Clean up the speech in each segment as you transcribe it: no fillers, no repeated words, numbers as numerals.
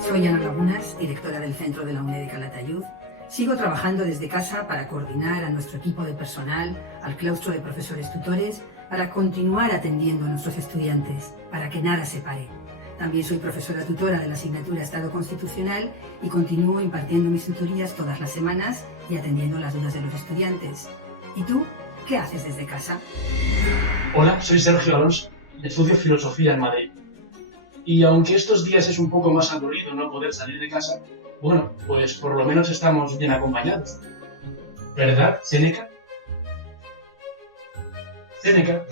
Soy Ana Lagunas, directora del Centro de la UNED de Calatayud. Sigo trabajando desde casa para coordinar a nuestro equipo de personal, al claustro de profesores tutores, para continuar atendiendo a nuestros estudiantes, para que nada se pare. También soy profesora tutora de la asignatura Estado Constitucional y continúo impartiendo mis tutorías todas las semanas y atendiendo las dudas de los estudiantes. ¿Y tú? ¿Qué haces desde casa? Hola, soy Sergio Alonso, estudio Filosofía en Madrid. Y aunque estos días es un poco más aburrido no poder salir de casa, bueno, pues por lo menos estamos bien acompañados. ¿Verdad, Séneca? Séneca.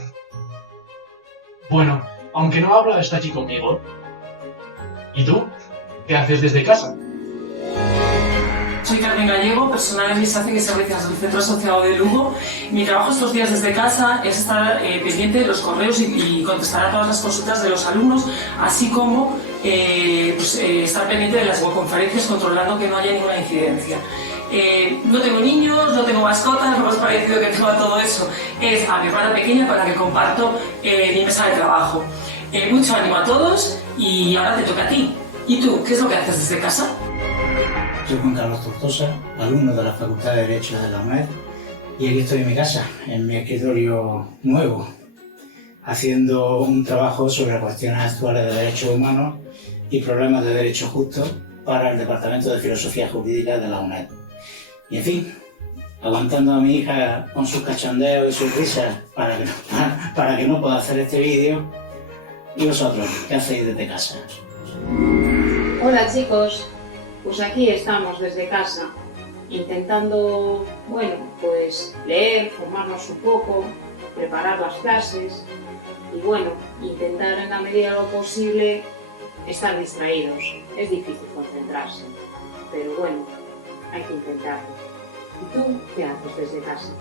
Bueno, aunque no habla, está aquí conmigo. ¿Y tú? ¿Qué haces desde casa? Soy Carmen Gallego, personal de Administración y Servicios del Centro Asociado de Lugo. Mi trabajo estos días desde casa es estar pendiente de los correos y contestar a todas las consultas de los alumnos, así como estar pendiente de las webconferencias controlando que no haya ninguna incidencia. No tengo niños, no tengo mascotas, lo más parecido que tengo a todo eso es a mi hermana pequeña con la que comparto mi mesa de trabajo. Mucho ánimo a todos y ahora te toca a ti. ¿Y tú? ¿Qué es lo que haces desde casa? Soy Juan Carlos Tortosa, alumno de la Facultad de Derecho de la UNED, y aquí estoy en mi casa, en mi escritorio nuevo, haciendo un trabajo sobre cuestiones actuales de derechos humanos y problemas de derecho justo para el Departamento de Filosofía Jurídica de la UNED. Y en fin, aguantando a mi hija con sus cachondeos y sus risas para que no pueda hacer este vídeo. ¿Y vosotros, qué hacéis desde casa? Hola chicos, pues aquí estamos desde casa, intentando, pues leer, formarnos un poco, preparar las clases y intentar en la medida de lo posible estar distraídos. Es difícil concentrarse, pero hay que intentarlo. ¿Y tú qué haces desde casa?